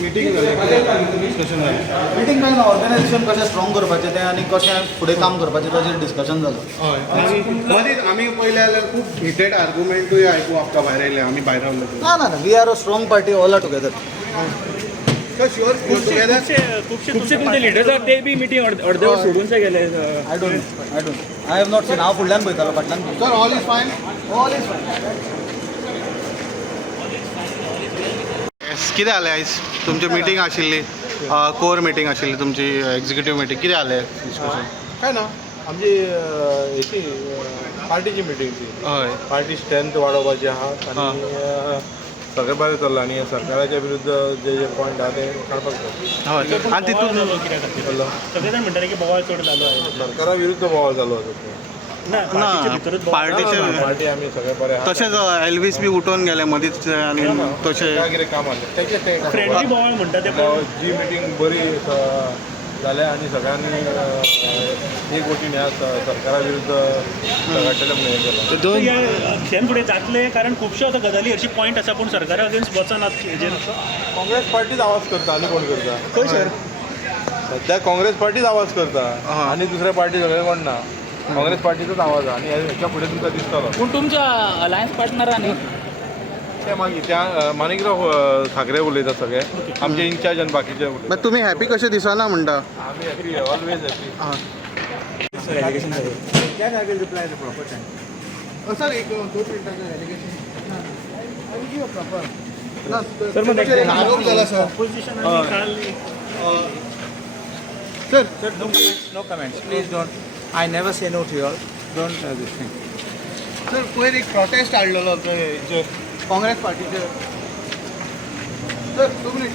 Meeting discussion जालें. Meeting काय ना ऑर्गनायझेशन कशें स्ट्रॉंग करपाचें तें आनी कशें फुडें काम करपाचें ताचेर डिस्कशन जालें. हय आनी मदींच आमी पयले जाल्यार खूब हिटेड आर्ग्युमेंटूय आयकूं आमकां भायर येयलें आमी भायर रावले. ना we are a strong party all are together. Sir sure together खुबशे तुमचे लिडर्स आहात ते बी मिटींग अर्देवट सोडूनशे गेले. I don't I have not seen. हांव फुडल्यान पळयतालो फाटल्यान. सर ऑल इज फायन. ऑल इज फायन. कितें जालें आयज तुमची मिटींग आशिल्ली कोर मिटींग आशिल्ली तुमची एक्झिक्युटीव मिटींग कितें जालें डिस्कशन? काय ना आमची हेची पार्टीची मिटींग ती. हय पार्टी स्ट्रेंथ वाडोवपाची आहा आनी सगळें बरें चल्लां आनी सरकाराच्या विरुद्ध जे पॉयंट आहा ते काडपाक जाय. हय आनी तितून सगळे जाण म्हणटाले की बोवाळ चड जालो आहे. सरकारा विरुद्ध बोवाळ जालो ना पार्टीचे पार्टी आमी सगळे बरे आहा. तशेंच एल्वीस बी उठोवन गेले मदींच आनी तशें काय कितें काम आसलें तेचें ते फ्रेंडली बोवाळ म्हणटा ते जी मिटींग बरी जाल्या आनी सगळ्यांनी एक वटीन ह्या सरकारा विरुद्ध झगडटले म्हणून हें केलां. ह्यान फुडें जातले कारण खुबश्यो आतां गजाली हरशी पॉयंट आसा पूण सरकारा अगेन्स्ट वचनात हेजेर. काँग्रेस पार्टीच आवाज करता आनी कोण करता? खंय सर सध्या काँग्रेस पार्टीच आवाज करता आनी दुसऱ्या पार्टी सगळे कोण ना. काँग्रेस पार्टीचोच आवाज आहा आनी हेच्या फुडें तुमकां दिसतलो. पूण तुमच्या अलायन्स पार्टनरांनी ते मागीर त्या माणिकराव ठाकरे उलयता सगळे आमचे इंचार्ज आनी बाकीचे उलयता. मागीर तुमी हॅपी कशें दिसना म्हणटा? आमी हॅपी ऑलवेज हॅपी. सर एक 2 मिनटाचं एलिगेशन आरोप जाला सर. ऑपोजिशन आनी काल sir No comments. Please don't. I never say no to you all. Don't this thing. Sir पयर एक प्रोटेस्ट हाडलेलो काँग्रेस पार्टीचे. Sir 2 minute